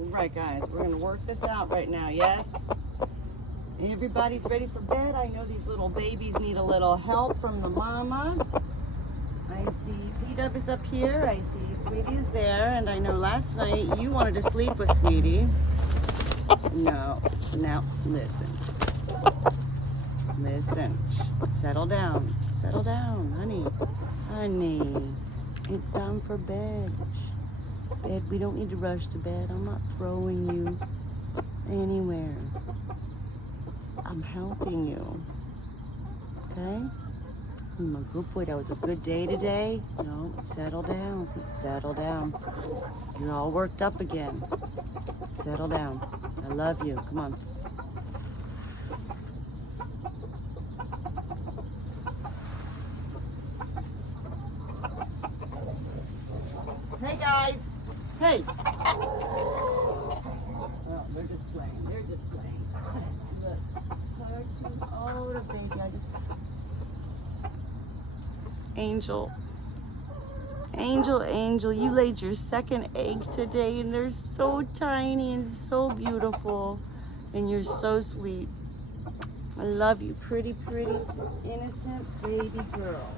All right, guys, we're gonna work this out right now, yes? Everybody's ready for bed. I know these little babies need a little help from the mama. I see P-Dub is up here. I see Sweetie is there. And I know last night you wanted to sleep with Sweetie. No, now listen. Listen, settle down, honey. Honey, it's time for bed. Bed, we don't need to rush to bed. I'm not throwing you anywhere. I'm helping you, okay? I'm a good boy. That was a good day today. No, settle down, settle down. You're all worked up again. Settle down. I love you. Come on. Hey, guys. Hey. Oh, they're just playing. They're just playing. Look. Cartoon. Oh, the baby. I just... Angel. Angel, Angel, you laid your second egg today, and they're so tiny and so beautiful. And you're so sweet. I love you. Pretty, pretty, innocent baby girl.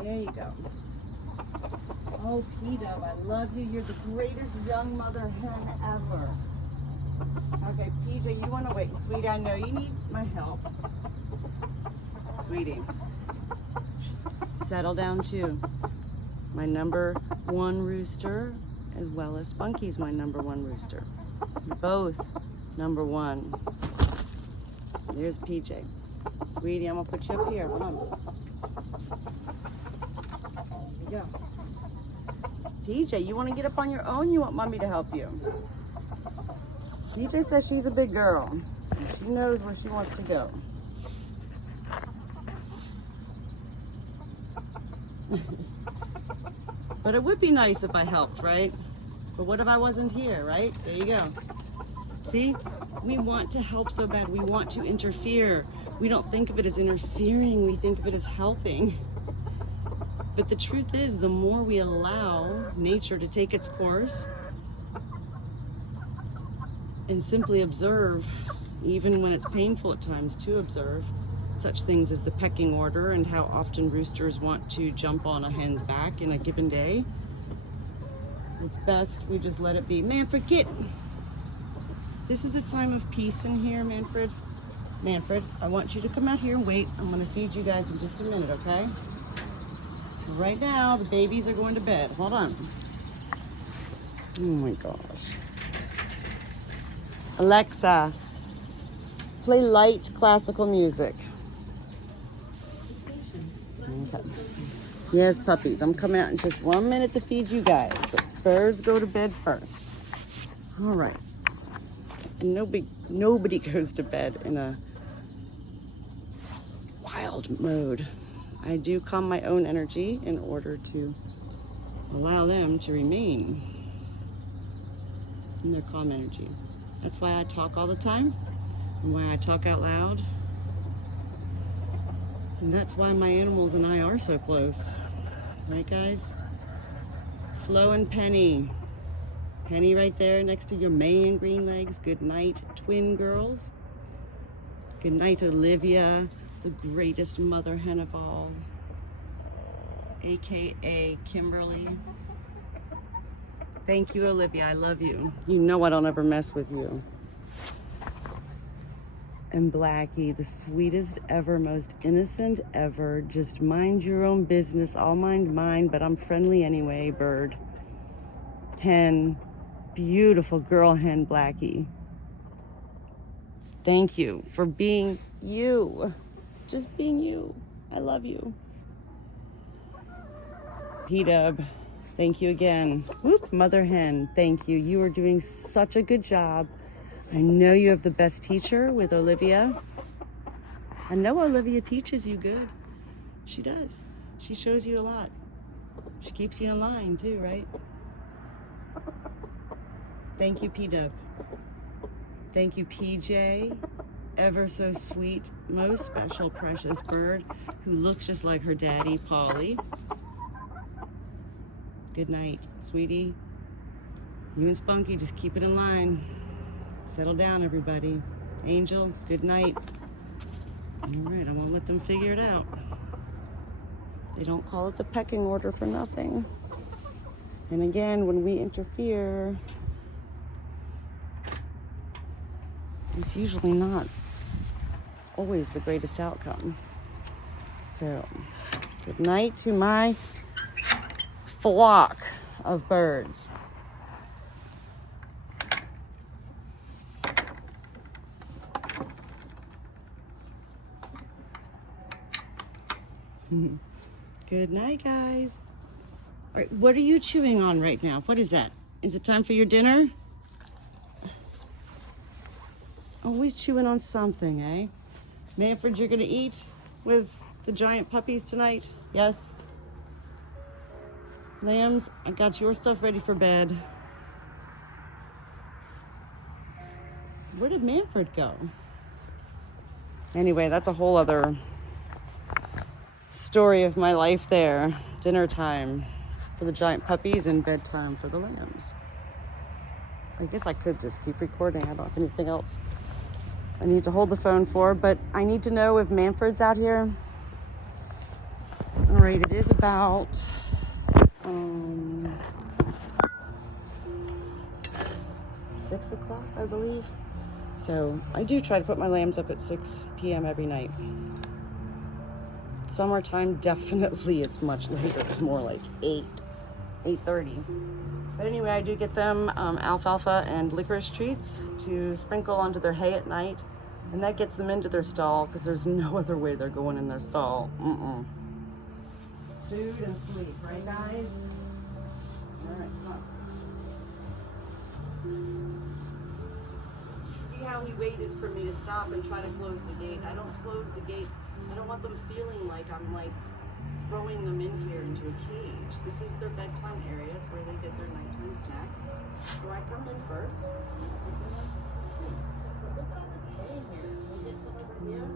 There you go. Oh, P-Dub, I love you. You're the greatest young mother hen ever. Okay, PJ, you want to wait. Sweetie, I know you need my help. Sweetie, settle down too. My #1 rooster, as well as Spunky's my #1 rooster. Both #1. There's PJ. Sweetie, I'm gonna put you up here. Come on. There you go. PJ, you want to get up on your own? You want mommy to help you? PJ says she's a big girl. And she knows where she wants to go. But it would be nice if I helped, right? But what if I wasn't here, right? There you go. See? We want to help so bad. We want to interfere. We don't think of it as interfering. We think of it as helping. But the truth is, the more we allow nature to take its course and simply observe, even when it's painful at times to observe, such things as the pecking order and how often roosters want to jump on a hen's back in a given day, it's best we just let it be. Manfred, get! This is a time of peace in here, Manfred. Manfred, I want you to come out here and wait. I'm gonna feed you guys in just a minute, okay? Right now, the babies are going to bed. Hold on. Oh my gosh. Alexa, play light classical music. Okay. Yes, puppies. I'm coming out in just 1 minute to feed you guys, but birds go to bed first. All right. And nobody goes to bed in a wild mode. I do calm my own energy in order to allow them to remain in their calm energy. That's why I talk all the time and why I talk out loud. And that's why my animals and I are so close. Right, guys? Flo and Penny. Penny right there next to your May and Green Legs. Good night, twin girls. Good night, Olivia, the greatest mother hen of all, AKA Kimberly. Thank you, Olivia. I love you. You know I don't ever mess with you. And Blackie, the sweetest ever, most innocent ever. Just mind your own business. I'll mind mine, but I'm friendly anyway, bird. Hen. Beautiful girl hen, Blackie. Thank you for being you. Just being you. I love you. P-Dub, thank you again. Whoop, mother hen, thank you. You are doing such a good job. I know you have the best teacher with Olivia. I know Olivia teaches you good. She does. She shows you a lot. She keeps you in line too, right? Thank you, P-Dub. Thank you, PJ. Ever so sweet, most special, precious bird who looks just like her daddy, Polly. Good night, sweetie. You and Spunky, just keep it in line. Settle down, everybody. Angel, good night. All right, I'm gonna let them figure it out. They don't call it the pecking order for nothing. And again, when we interfere, it's usually not always the greatest outcome. So, good night to my flock of birds. Good night, guys. All right, what are you chewing on right now? What is that? Is it time for your dinner? Always chewing on something, eh? Manfred, you're gonna eat with the giant puppies tonight? Yes? Lambs, I got your stuff ready for bed. Where did Manfred go? Anyway, that's a whole other story of my life there. Dinner time for the giant puppies and bedtime for the lambs. I guess I could just keep recording. I don't have anything else I need to hold the phone for, but I need to know if Manfred's out here. All right, it is about 6 o'clock, I believe. So I do try to put my lambs up at 6 p.m. every night. Summertime, definitely it's much later. It's more like 8:30. But anyway, I do get them alfalfa and licorice treats to sprinkle onto their hay at night. And that gets them into their stall because there's no other way they're going in their stall. Food and sleep, right guys? All right, come on. See how he waited for me to stop and try to close the gate? I don't close the gate. I don't want them feeling like I'm like throwing them in here into a cage. This is their bedtime area. It's where they get their nighttime snack. So I come in first. But look at all this hay here. Can we get some over here?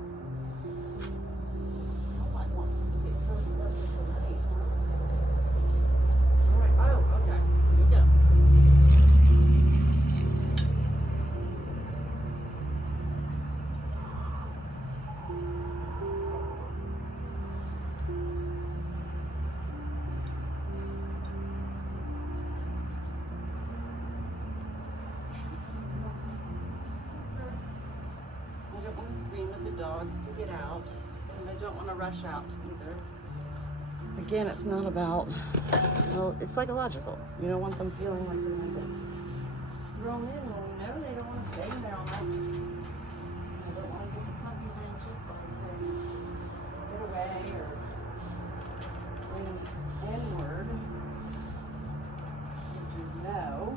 Oh, I want some to get covered up with the hay, huh? All right. Oh, okay. Here we go. Scream at the dogs to get out, and I don't want to rush out either. Again, it's not about, well, it's psychological. You don't want them feeling like they're going to get thrown in when you know they don't want to stay in there all night. I don't want to get the puppies anxious by saying, get away or saying N-word, which is no.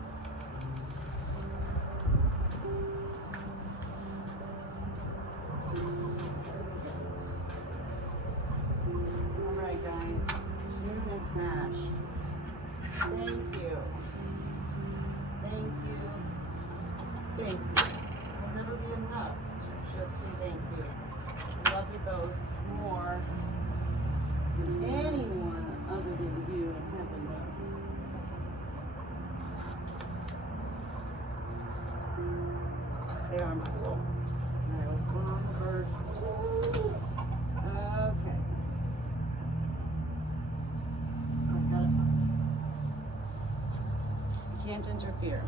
Hash. Thank you. Thank you. Thank you. It'll never be enough to just say thank you. I love you both more than anyone other than you, and heaven knows. They are my soul. All right, let's put on the bird. Okay. Can't interfere.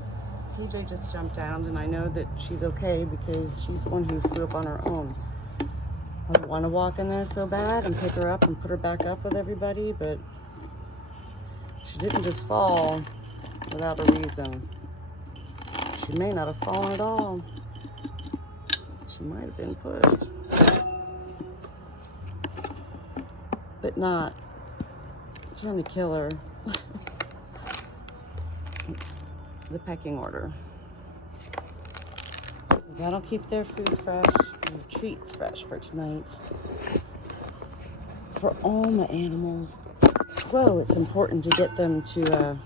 PJ just jumped down, and I know that she's okay because she's the one who threw up on her own. I want to walk in there so bad and pick her up and put her back up with everybody, but she didn't just fall without a reason. She may not have fallen at all. She might have been pushed, but not trying to kill her. It's the pecking order. So that'll keep their food fresh, their treats fresh for tonight. For all my animals, whoa, it's important to get them to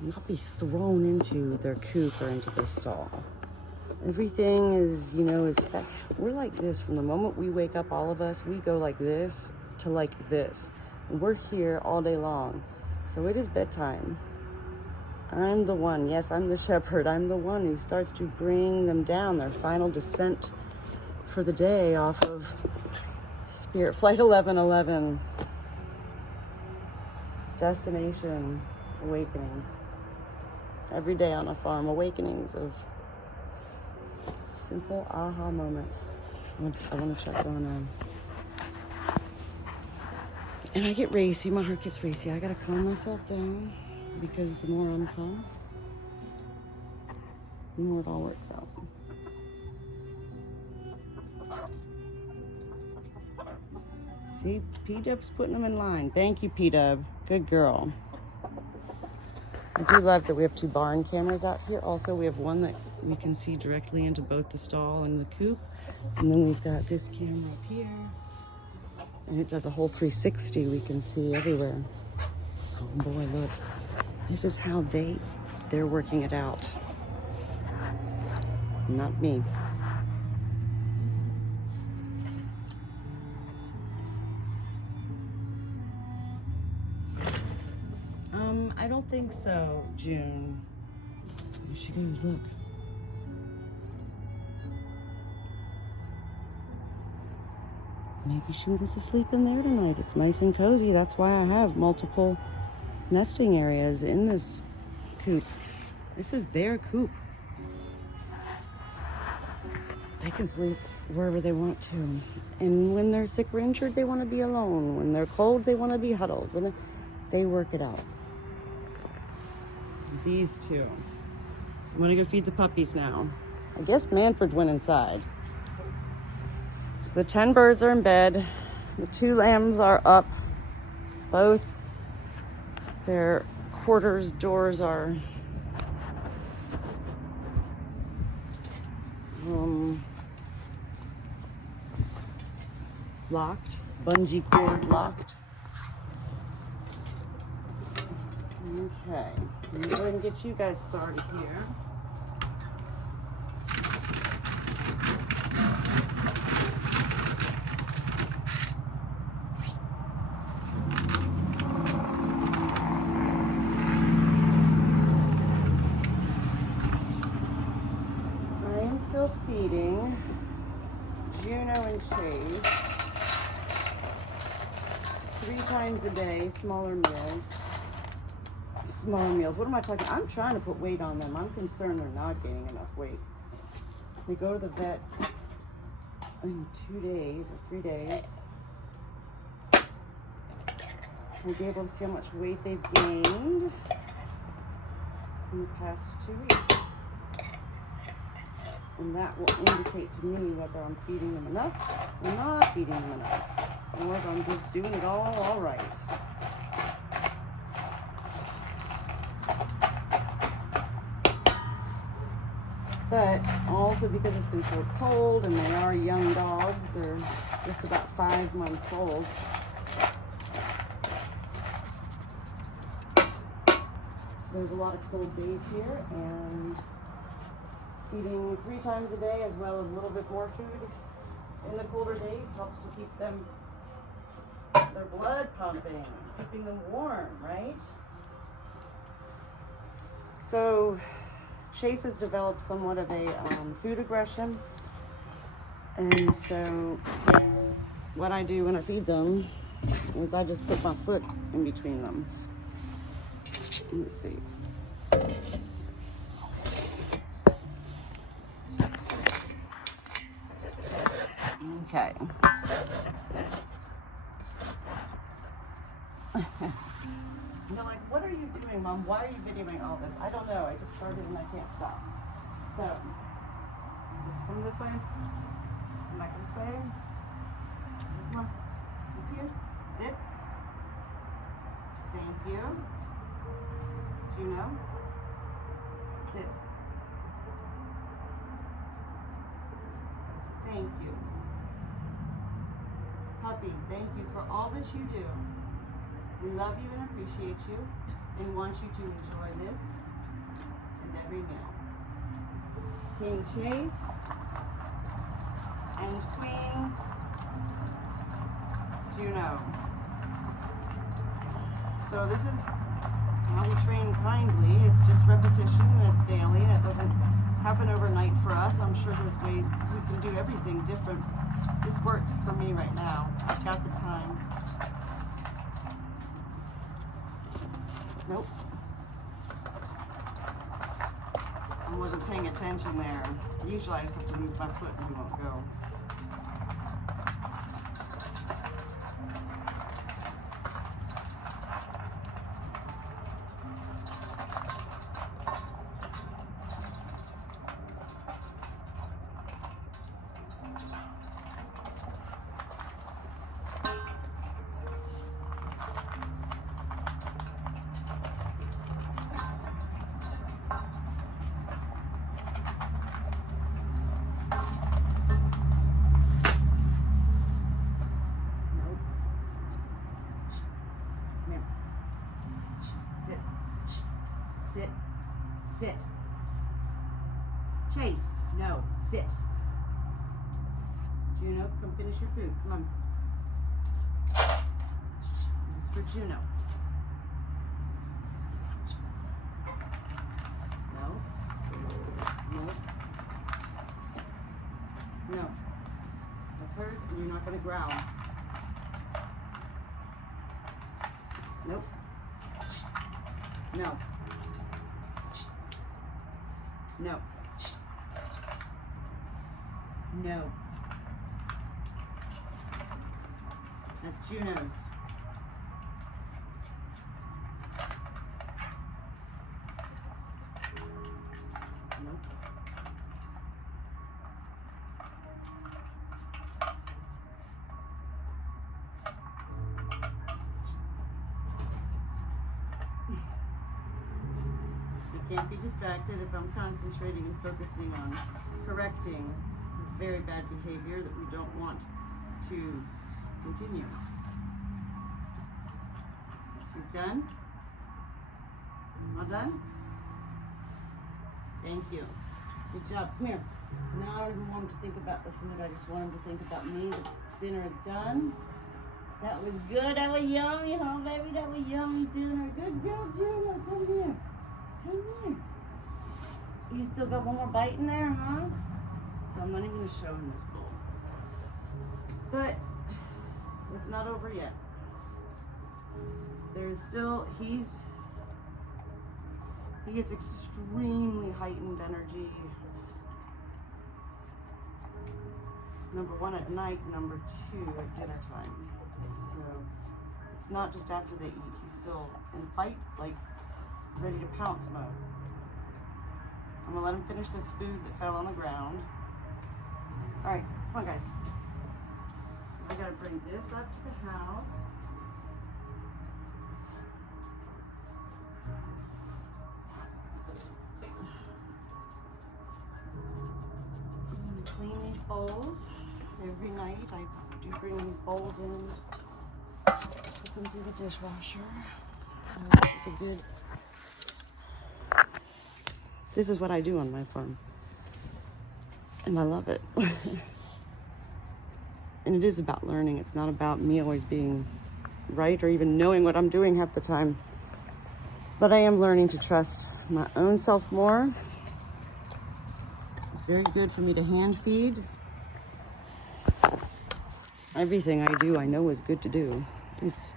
not be thrown into their coop or into their stall. Everything is, we're like this from the moment we wake up, all of us, we go like this to like this. We're here all day long. So it is bedtime. I'm the one, yes, I'm the shepherd. I'm the one who starts to bring them down their final descent for the day off of Spirit Flight 1111. Destination awakenings. Every day on a farm, awakenings of simple aha moments. I want to check on and I get racy, my heart gets racy. I gotta calm myself down because the more I'm calm, the more it all works out. See, P-Dub's putting them in line. Thank you, P-Dub. Good girl. I do love that we have 2 barn cameras out here. Also, we have one that we can see directly into both the stall and the coop. And then we've got this camera up here. And it does a whole 360. We can see everywhere. Oh boy, look. This is how they're working it out. Not me. I don't think so, June. There she goes, look. Maybe she wants to sleep in there tonight. It's nice and cozy. That's why I have multiple nesting areas in this coop. This is their coop. They can sleep wherever they want to. And when they're sick or injured, they want to be alone. When they're cold, they want to be huddled. They work it out. These 2. I'm gonna go feed the puppies now. I guess Manfred went inside. So the 10 birds are in bed. The 2 lambs are up. Both their quarters doors are locked, bungee cord locked. Okay, let me go ahead and get you guys started here. I am still feeding Juno and Chase 3 times a day, smaller meals. What am I talking? I'm trying to put weight on them. I'm concerned they're not gaining enough weight. They go to the vet in 2 days or 3 days. We'll be able to see how much weight they've gained in the past 2 weeks. And that will indicate to me whether I'm feeding them enough or not feeding them enough. Or whether I'm just doing it all right. But also because it's been so cold and they are young dogs, they're just about 5 months old. There's a lot of cold days here, and feeding 3 times a day as well as a little bit more food in the colder days helps to keep them, their blood pumping, keeping them warm, right? So Chase has developed somewhat of a food aggression, and so what I do when I feed them is I just put my foot in between them. Let's see. Okay. You're like, what are you doing, Mom? Why are you videoing all this? I don't know. I just started and I can't stop. So, let's come this way. Come back this way. Come on. Up here. Sit. Thank you. Juno. Sit. Thank you. Puppies, thank you for all that you do. We love you and appreciate you and want you to enjoy this and every meal. King Chase and Queen Juno. So this is how we train kindly. It's just repetition, and it's daily, and it doesn't happen overnight for us. I'm sure there's ways we can do everything different. This works for me right now. I've got the time. Nope. I wasn't paying attention there. Usually I just have to move my foot and he won't go. Sit. Sit. Chase. No. Sit. Juno, come finish your food. Come on. This is for Juno. No. No. No. That's hers, and you're not going to growl. Nope. No. No. No. That's Juno's. Nope. Can't be distracted if I'm concentrating and focusing on correcting very bad behavior that we don't want to continue. She's done? All done? Thank you. Good job. Come here. So now I don't even want him to think about the food. I just want him to think about me. The dinner is done. That was good. That was yummy, huh, baby? That was yummy dinner. Good girl, Juno. Come here. Come here. You still got one more bite in there, huh? So I'm not even going to show him this bowl. But it's not over yet. There's still, he gets extremely heightened energy. Number one at night, number two at dinner time. So it's not just after they eat. He's still in fight, like ready to pounce mode. I'm gonna let him finish this food that fell on the ground. All right, come on guys. I gotta bring this up to the house. I'm gonna clean these bowls. Every night I do bring these bowls in, put them through the dishwasher. So it's a good, this is what I do on my farm. And I love it. And it is about learning. It's not about me always being right or even knowing what I'm doing half the time. But I am learning to trust my own self more. It's very good for me to hand feed. Everything I do, I know is good to do. It's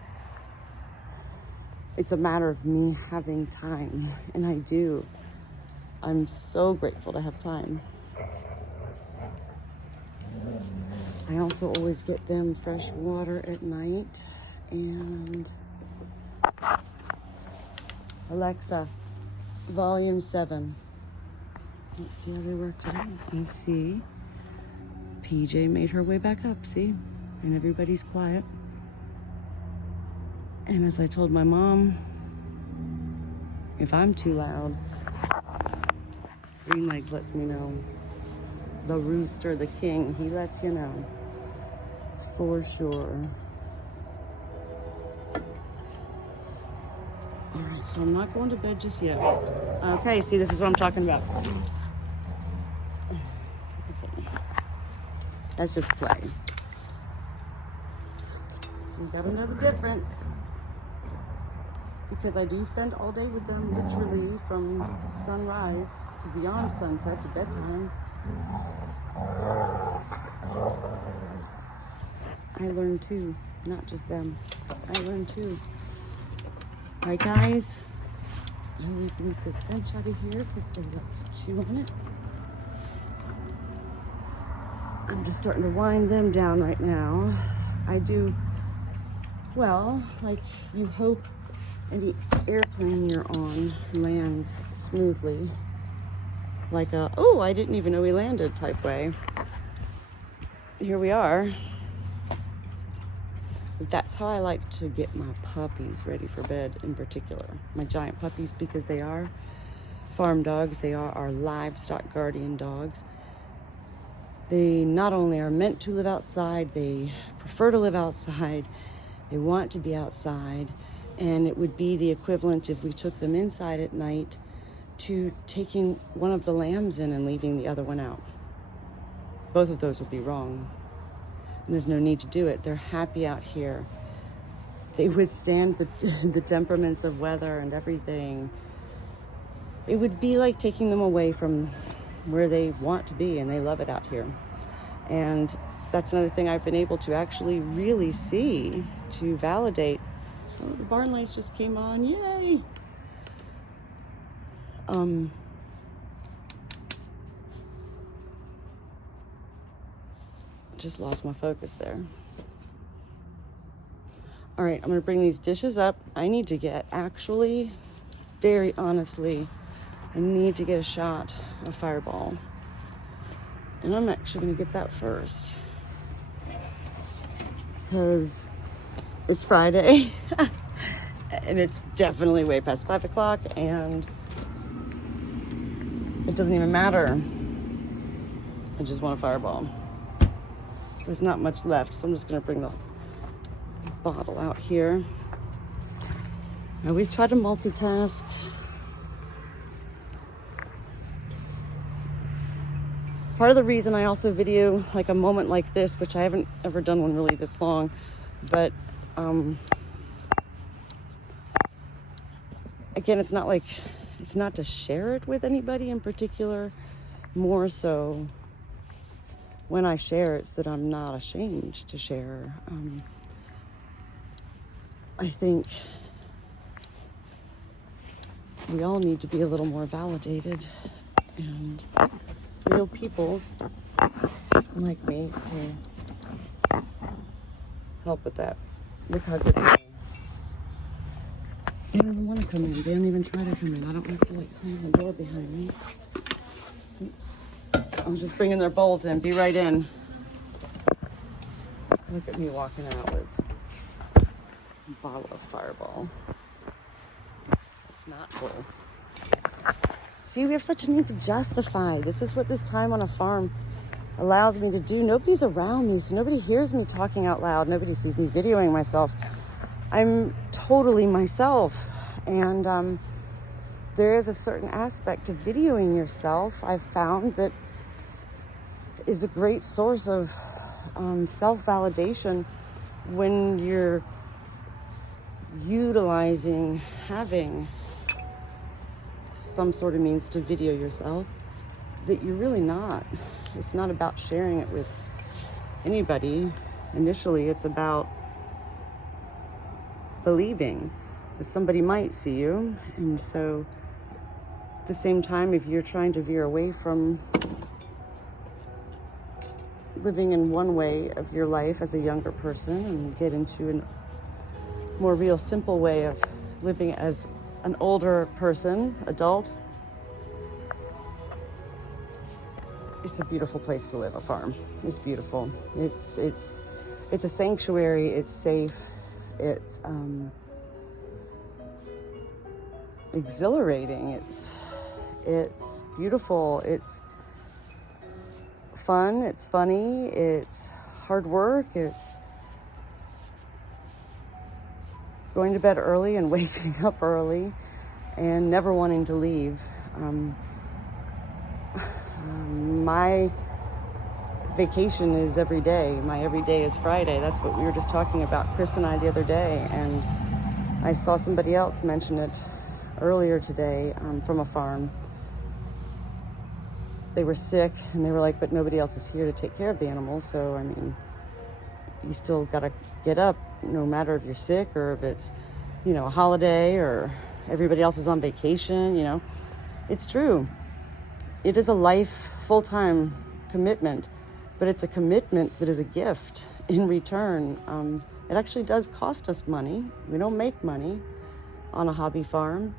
a matter of me having time, and I do. I'm so grateful to have time. I also always get them fresh water at night. And Alexa, volume 7. Let's see how they worked it out. Let's see. PJ made her way back up, see? And everybody's quiet. And as I told my mom, if I'm too loud, Green Legs lets me know. The rooster, the king, he lets you know. For sure. All right, so I'm not going to bed just yet. Okay, see, this is what I'm talking about. That's just play. So you gotta know the difference. because I do spend all day with them, literally from sunrise to beyond sunset to bedtime. I learn too, not just them. I learn too. All right, guys. I always move this bench out of here because they like to chew on it. I'm just starting to wind them down right now. I do, well, like you hope any airplane you're on lands smoothly. Like a, oh, I didn't even know we landed type way. Here we are. That's how I like to get my puppies ready for bed in particular. My giant puppies, because they are farm dogs. They are our livestock guardian dogs. They not only are meant to live outside, they prefer to live outside. They want to be outside. And it would be the equivalent if we took them inside at night to taking one of the lambs in and leaving the other one out. Both of those would be wrong. And there's no need to do it. They're happy out here. They withstand the temperaments of weather and everything. It would be like taking them away from where they want to be, and they love it out here. And that's another thing I've been able to actually really see to validate. Oh, the barn lights just came on, yay! Just lost my focus there. All right, I'm gonna bring these dishes up. I need to get, actually, very honestly, I need to get a shot of Fireball. And I'm actually gonna get that first. Because it's Friday, and it's definitely way past 5 o'clock, and it doesn't even matter. I just want a Fireball. There's not much left, so I'm just gonna bring the bottle out here. I always try to multitask. Part of the reason I also video like a moment like this, which I haven't ever done one really this long, but again, it's not to share it with anybody in particular, more so when I share, it's that I'm not ashamed to share. I think we all need to be a little more validated, and real people like me can help with that. Look how good they are. They don't even want to come in. They don't even try to come in. I don't have to like slam the door behind me. Oops. I'm just bringing their bowls in. Be right in. Look at me walking out with a bottle of Fireball. It's not full. See, we have such a need to justify. This is what this time on a farm allows me to do. Nobody's around me, so nobody hears me talking out loud. Nobody sees me videoing myself. I'm totally myself. And there is a certain aspect of videoing yourself I've found that is a great source of self-validation when you're utilizing having some sort of means to video yourself that you're really not. It's not about sharing it with anybody. Initially, it's about believing that somebody might see you. And so at the same time, if you're trying to veer away from living in one way of your life as a younger person and get into a more real simple way of living as an older person, adult, it's a beautiful place to live, a farm. It's beautiful. It's a sanctuary. It's safe. It's exhilarating. It's beautiful. It's fun. It's funny. It's hard work. It's going to bed early and waking up early and never wanting to leave. My vacation is every day. My every day is Friday. That's what we were just talking about, Chris and I, the other day. And I saw somebody else mention it earlier today from a farm. They were sick and they were like, but nobody else is here to take care of the animals. So, I mean, you still got to get up no matter if you're sick or if it's, a holiday or everybody else is on vacation, It's true. It is a life, full-time commitment, but it's a commitment that is a gift in return. It actually does cost us money. We don't make money on a hobby farm.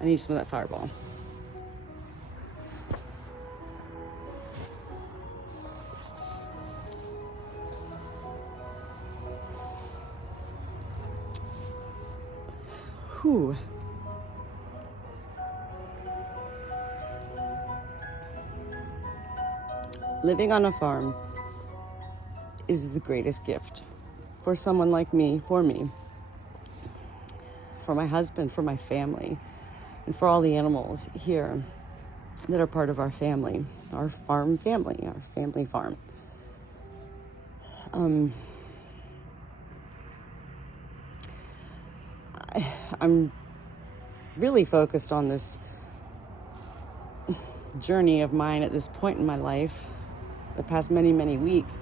I need some of that Fireball. Whew. Living on a farm is the greatest gift for someone like me, for me, for my husband, for my family, and for all the animals here that are part of our family, our farm family, our family farm. I'm really focused on this journey of mine at this point in my life, the past many, many weeks,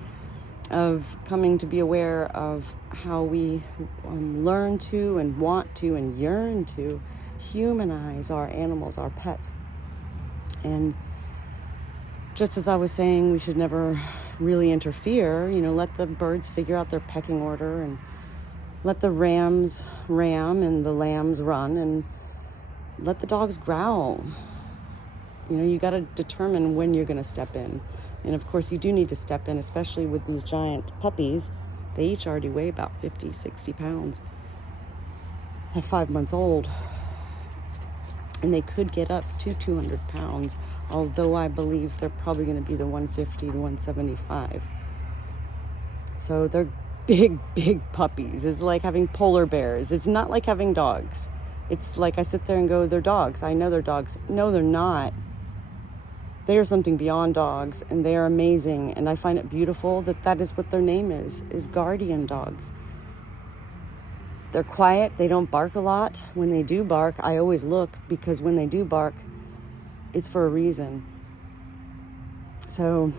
of coming to be aware of how we learn to and want to and yearn to humanize our animals, our pets. And just as I was saying, we should never really interfere, let the birds figure out their pecking order and let the rams ram and the lambs run and let the dogs growl. You got to determine when you're going to step in. And of course, you do need to step in, especially with these giant puppies. They each already weigh about 50, 60 pounds at 5 months old. And they could get up to 200 pounds, although I believe they're probably going to be the 150 to 175. So they're big, big puppies. It's like having polar bears. It's not like having dogs. It's like I sit there and go, they're dogs. I know they're dogs. No, they're not. They are something beyond dogs, and they are amazing. And I find it beautiful that is what their name is guardian dogs. They're quiet. They don't bark a lot. When they do bark, I always look, because when they do bark, it's for a reason. So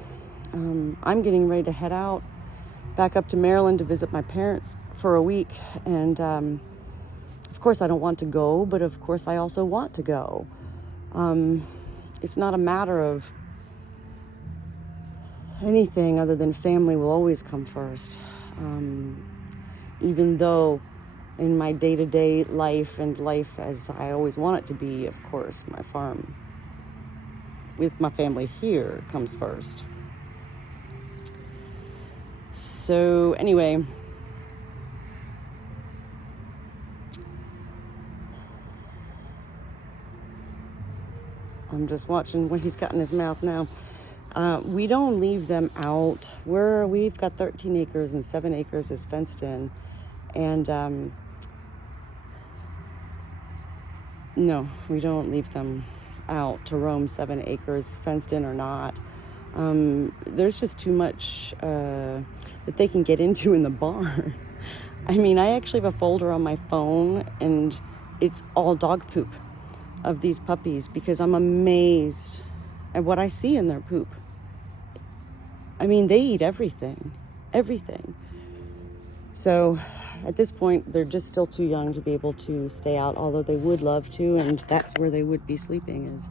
I'm getting ready to head out back up to Maryland to visit my parents for a week. And of course I don't want to go, but of course I also want to go. It's not a matter of anything other than family will always come first. Even though in my day-to-day life and life as I always want it to be, of course, my farm with my family here comes first. So anyway, I'm just watching what he's got in his mouth now. We don't leave them out. We've got 13 acres and 7 acres is fenced in. And no, we don't leave them out to roam 7 acres, fenced in or not. There's just too much that they can get into in the barn. I mean, I actually have a folder on my phone, and it's all dog poop of these puppies, because I'm amazed at what I see in their poop. I mean, they eat everything. So at this point, they're just still too young to be able to stay out, although they would love to, and that's where they would be sleeping, is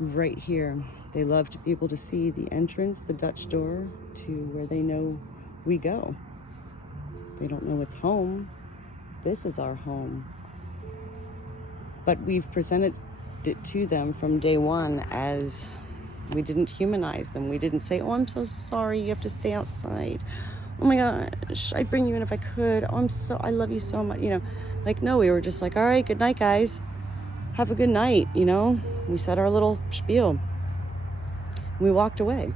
right here. They love to be able to see the entrance, the Dutch door, to where they know we go. They don't know it's home. This is our home. But we've presented it to them from day one as we didn't humanize them. We didn't say, oh, I'm so sorry, you have to stay outside. Oh my gosh, I'd bring you in if I could. Oh, I love you so much. No, we were just like, all right, good night, guys. Have a good night, We said our little spiel. We walked away.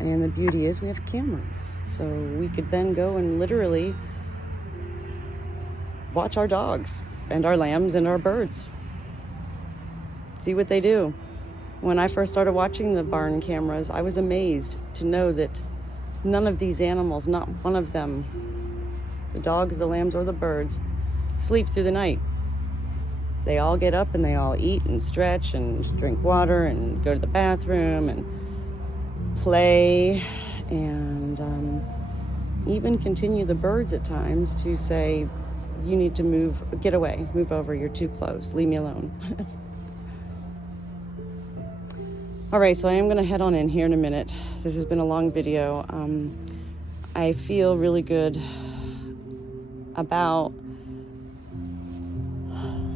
And the beauty is we have cameras. So we could then go and literally watch our dogs and our lambs and our birds. See what they do. When I first started watching the barn cameras, I was amazed to know that None of these animals, not one of them, the dogs, the lambs, or the birds, sleep through the night. They all get up and they all eat and stretch and drink water and go to the bathroom and play, and even continue the birds at times to say, you need to move, get away, move over, you're too close, leave me alone. All right, so I am going to head on in here in a minute. This has been a long video. I feel really good about,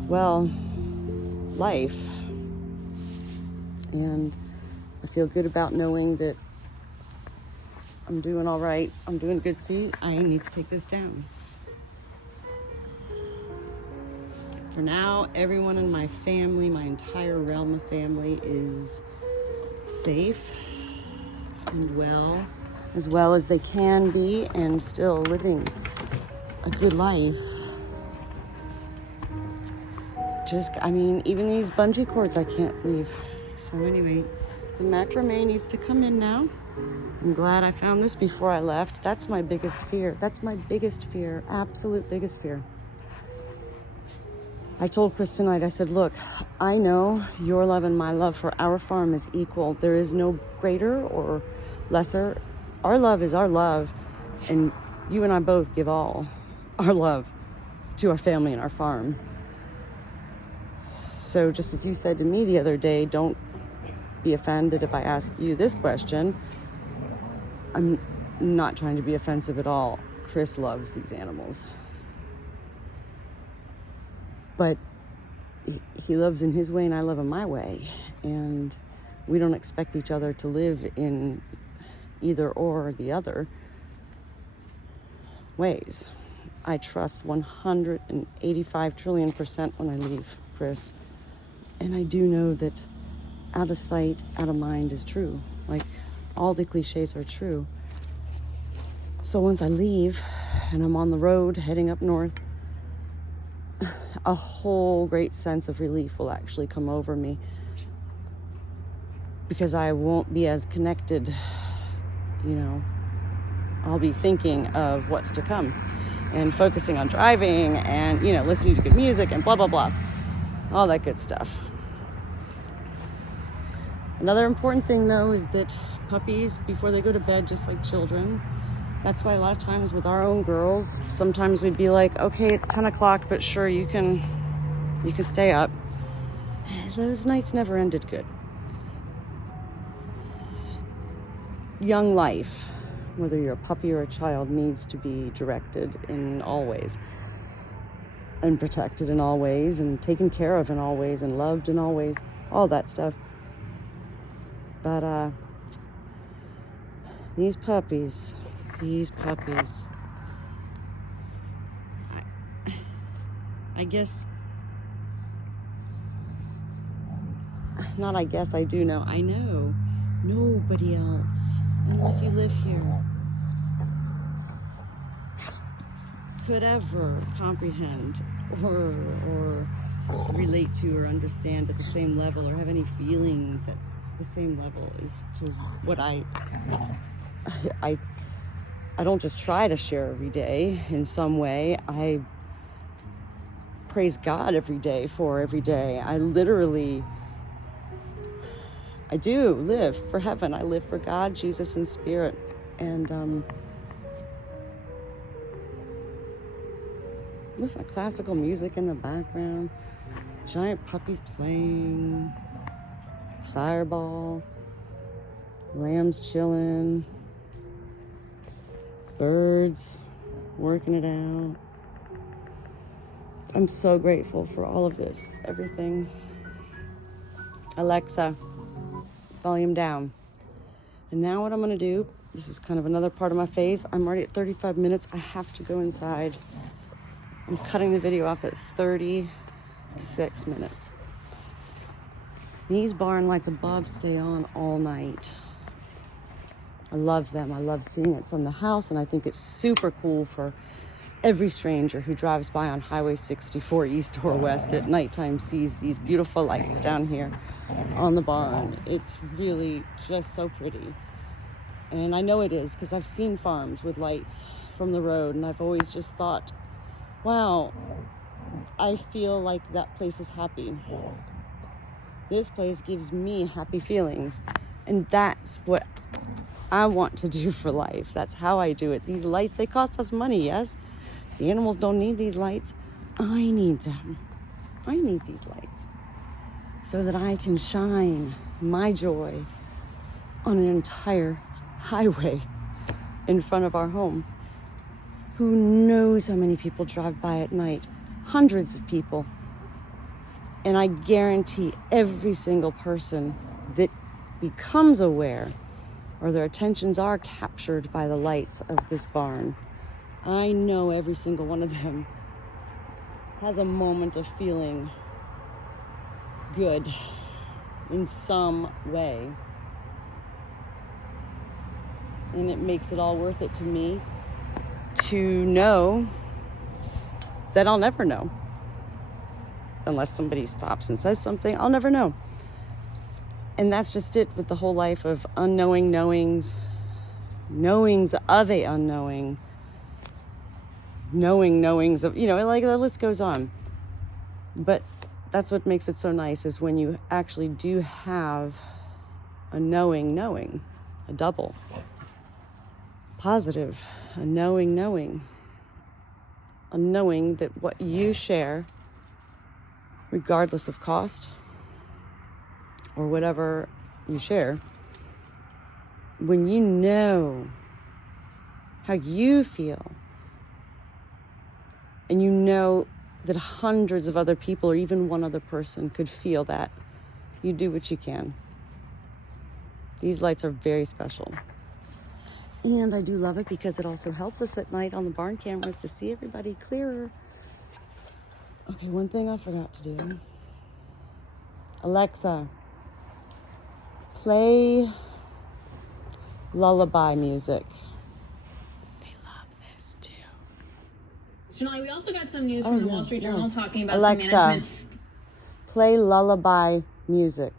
well, life. And I feel good about knowing that I'm doing all right. I'm doing good. See, I need to take this down. For now, everyone in my family, my entire realm of family, is safe and well as they can be, and still living a good life. Even these bungee cords I can't leave. So anyway, the macrame needs to come in now. I'm glad I found this before I left. That's my biggest fear. That's my biggest fear, absolute biggest fear. I told Chris tonight, I said, look, I know your love and my love for our farm is equal. There is no greater or lesser. Our love is our love, and you and I both give all our love to our family and our farm. So just as you said to me the other day, don't be offended if I ask you this question. I'm not trying to be offensive at all. Chris loves these animals. But he loves in his way and I love in my way. And we don't expect each other to live in either or the other ways. I trust 185 trillion% when I leave Chris. And I do know that out of sight, out of mind is true. Like, all the cliches are true. So once I leave and I'm on the road heading up north, a whole great sense of relief will actually come over me, because I won't be as connected, I'll be thinking of what's to come and focusing on driving and, listening to good music and blah, blah, blah, all that good stuff. Another important thing, though, is that puppies, before they go to bed, just like children, that's why a lot of times with our own girls, sometimes we'd be like, okay, it's 10 o'clock, but sure, you can stay up. Those nights never ended good. Young life, whether you're a puppy or a child, needs to be directed in all ways, and protected in all ways, and taken care of in all ways, and loved in all ways, all that stuff. But these puppies, I guess, not I guess, I do know, I know nobody else, unless you live here, could ever comprehend or relate to or understand at the same level, or have any feelings at the same level as to what I don't just try to share every day in some way. I praise God every day for every day. I do live for heaven. I live for God, Jesus, and Spirit. And listen to classical music in the background, giant puppies playing, fireball, lambs chilling, birds working it out. I'm so grateful for all of this, everything. Alexa, volume down. And now what I'm going to do, this is kind of another part of my phase. I'm already at 35 minutes. I have to go inside. I'm cutting the video off at 36 minutes. These barn lights above stay on all night. I love them. I love seeing it from the house, and I think it's super cool for every stranger who drives by on Highway 64 east or west at nighttime sees these beautiful lights down here on the barn. It's really just so pretty. And I know it is because I've seen farms with lights from the road, and I've always just thought, wow, I feel like that place is happy. This place gives me happy feelings. And that's what I want to do for life. That's how I do it. These lights, they cost us money, yes? The animals don't need these lights. I need them. I need these lights so that I can shine my joy on an entire highway in front of our home. Who knows how many people drive by at night? Hundreds of people. And I guarantee every single person that becomes aware or their attentions are captured by the lights of this barn, I know every single one of them has a moment of feeling good in some way. And it makes it all worth it to me to know that I'll never know. Unless somebody stops and says something, I'll never know. And that's just it with the whole life of unknowing knowings, knowings of a unknowing, knowing knowings of, like the list goes on. But that's what makes it so nice, is when you actually do have a knowing, a double, positive, a knowing, a knowing that what you share, regardless of cost or whatever you share, when you know how you feel, and you know that hundreds of other people or even one other person could feel that, you do what you can. These lights are very special. And I do love it because it also helps us at night on the barn cameras to see everybody clearer. Okay, one thing I forgot to do. Alexa, play lullaby music. They love this too. Sonali, we also got some news from the Wall Street Journal talking about Alexa, some management. play lullaby music.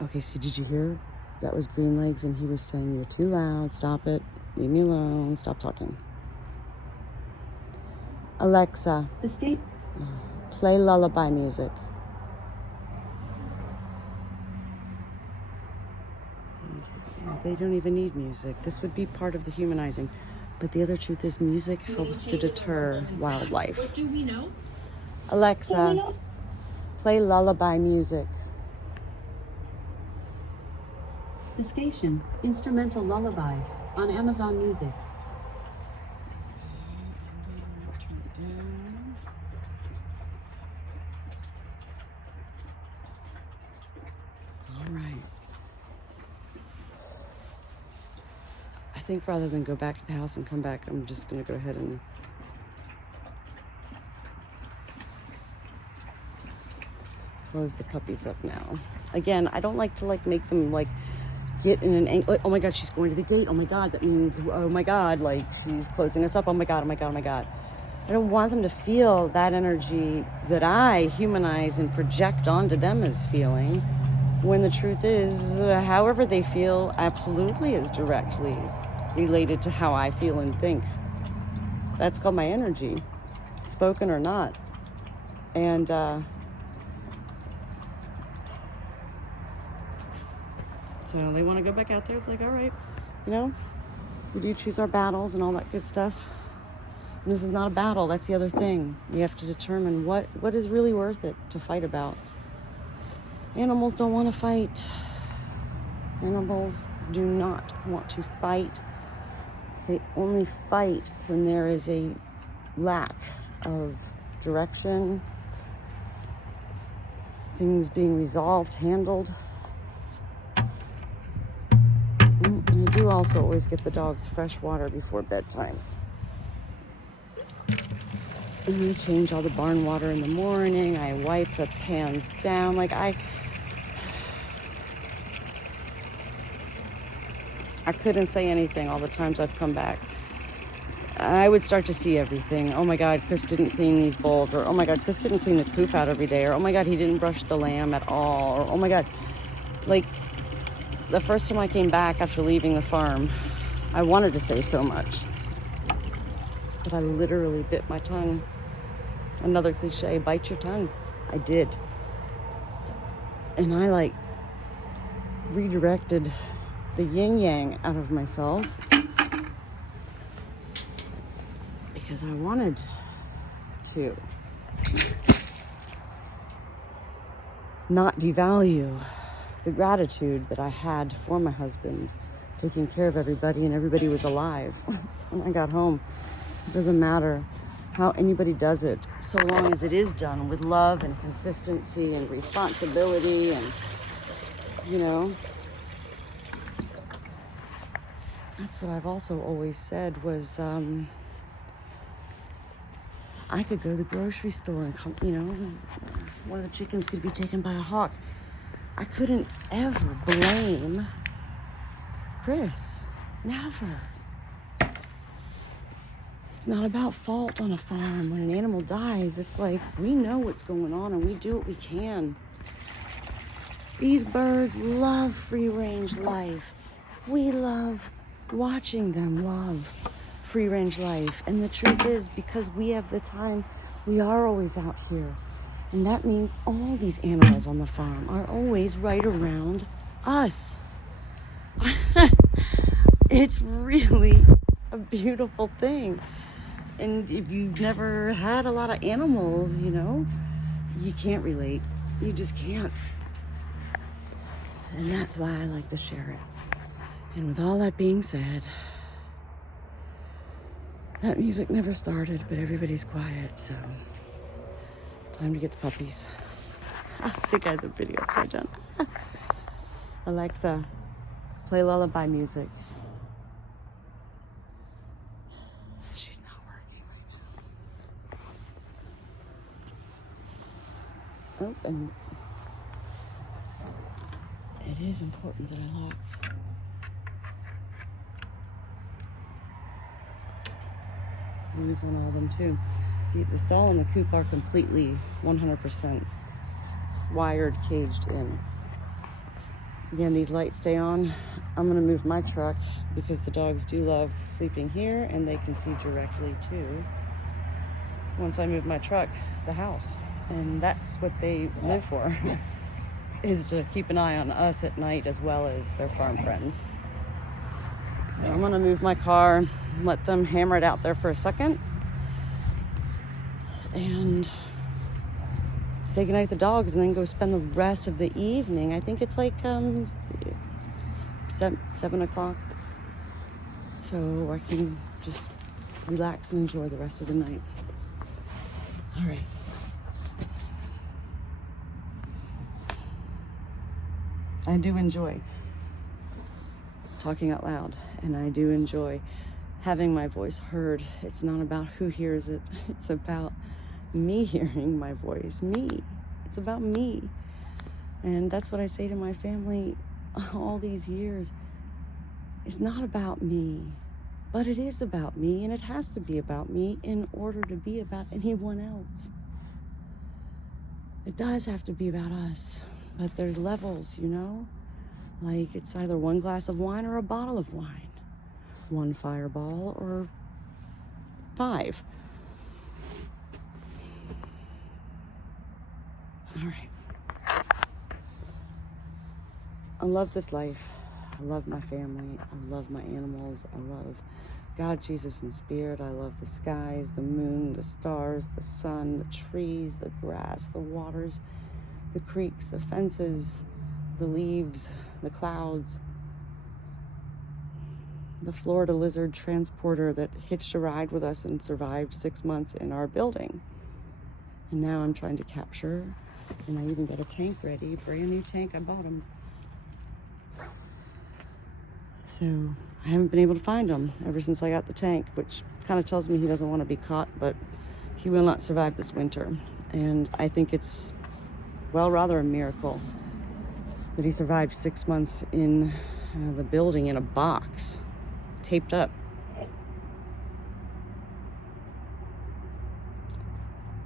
Okay, so did you hear? That was Greenlegs, and he was saying, "You're too loud, stop it, leave me alone, stop talking." Alexa, play lullaby music. They don't even need music. This would be part of the humanizing. But the other truth is music helps to deter wildlife. What do we know? Alexa, play lullaby music. The station, Instrumental Lullabies, on Amazon Music. All right. I think rather than go back to the house and come back, I'm just going to go ahead and close the puppies up now. Again, I don't like to make them get in an angle. Oh my God, she's going to the gate. Oh my God, that means, oh my God, she's closing us up. Oh my God, oh my God, oh my God. I don't want them to feel that energy that I humanize and project onto them as feeling, when the truth is, however they feel absolutely is directly related to how I feel and think. That's called my energy, spoken or not. And so they want to go back out there. It's all right, we do choose our battles and all that good stuff. And this is not a battle. That's the other thing. We have to determine what is really worth it to fight about. Animals don't want to fight. Animals do not want to fight. They only fight when there is a lack of direction, things being resolved, handled. And I do also always get the dogs fresh water before bedtime. And we change all the barn water in the morning. I wipe the pans down. I couldn't say anything all the times I've come back. I would start to see everything. Oh my God, Chris didn't clean these bowls. Or oh my God, Chris didn't clean the coop out every day. Or oh my God, he didn't brush the lamb at all. Or oh my God, Like, the first time I came back after leaving the farm, I wanted to say so much, but I literally bit my tongue. Another cliche, bite your tongue. I did. And I like redirected the yin yang out of myself because I wanted to not devalue the gratitude that I had for my husband taking care of everybody, and everybody was alive when I got home. It doesn't matter how anybody does it, so long as it is done with love and consistency and responsibility, and you know, that's what I've also always said was I could go to the grocery store and come, you know, one of the chickens could be taken by a hawk. I couldn't ever blame Chris. Never. It's not about fault on a farm. When an animal dies, it's like we know what's going on and we do what we can. These birds love free-range life. We love watching them love free-range life. And the truth is, because we have the time, we are always out here. And that means all these animals on the farm are always right around us. It's really a beautiful thing. And if you've never had a lot of animals, you know, you can't relate. You just can't. And that's why I like to share it. And with all that being said, that music never started, but everybody's quiet, so time to get the puppies. I think I had the video upside down. Alexa, play lullaby music. She's not working right now. Oh, and it is important that I lock. These on all of them too. The stall and the coop are completely 100% wired, caged in. Again, these lights stay on. I'm gonna move my truck because the dogs do love sleeping here and they can see directly to, once I move my truck, the house. And that's what they live for, is to keep an eye on us at night as well as their farm friends. So I'm gonna move my car, let them hammer it out there for a second, and say goodnight to the dogs, and then go spend the rest of the evening. I think it's like 7 o'clock, so I can just relax and enjoy the rest of the night. All right. I do enjoy talking out loud, and I do enjoy having my voice heard. It's not about who hears it. It's about me hearing my voice. Me. It's about me. And that's what I say to my family all these years. It's not about me, but it is about me, and it has to be about me in order to be about anyone else. It does have to be about us, but there's levels, you know? Like, it's either one glass of wine or a bottle of wine. One fireball or 5. All right. I love this life. I love my family. I love my animals. I love God, Jesus, and Spirit. I love the skies, the moon, the stars, the sun, the trees, the grass, the waters, the creeks, the fences, the leaves, the clouds, the Florida lizard transporter that hitched a ride with us and survived 6 months in our building. And now I'm trying to capture, and I even got a tank ready, brand new tank. I bought him. So I haven't been able to find him ever since I got the tank, which kind of tells me he doesn't want to be caught, but he will not survive this winter. And I think it's, well, rather a miracle that he survived 6 months in the building in a box, taped up.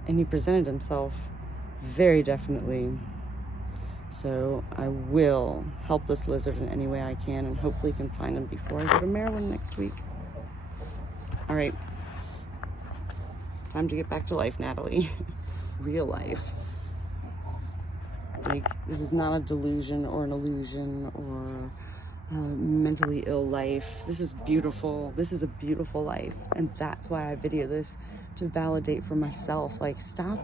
And he presented himself very definitely So I will help this lizard in any way I can, and hopefully can find him before I go to Maryland next week. All right. Time to get back to life, Natalie. Real life. Like, this is not a delusion or an illusion or a mentally ill life. This is beautiful. This is a beautiful life. And that's why I video this, to validate for myself. Like, stop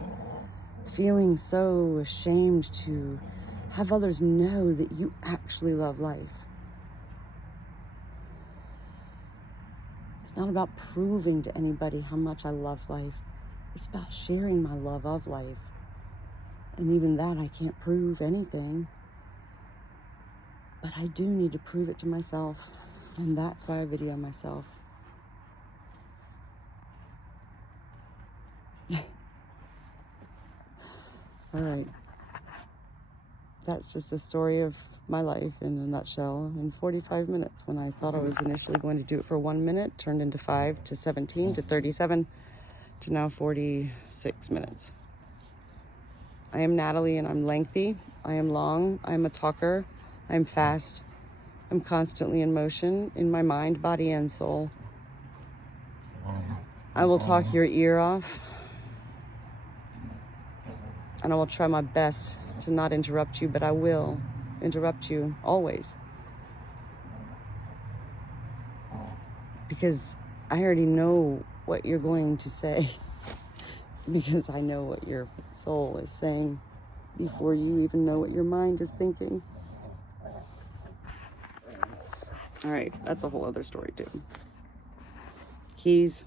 feeling so ashamed to have others know that you actually love life. It's not about proving to anybody how much I love life. It's about sharing my love of life. And even that, I can't prove anything. But I do need to prove it to myself. And that's why I video myself. All right. That's just a story of my life in a nutshell in 45 minutes. When I thought I was initially going to do it for 1 minute, turned into 5 to 17 to 37 to now 46 minutes. I am Natalie, and I'm lengthy. I am long. I'm a talker. I'm fast. I'm constantly in motion in my mind, body, and soul. I will talk your ear off, and I will try my best to not interrupt you, but I will interrupt you always. Because I already know what you're going to say. Because I know what your soul is saying before you even know what your mind is thinking. All right, that's a whole other story too. Keys,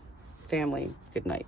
family, good night.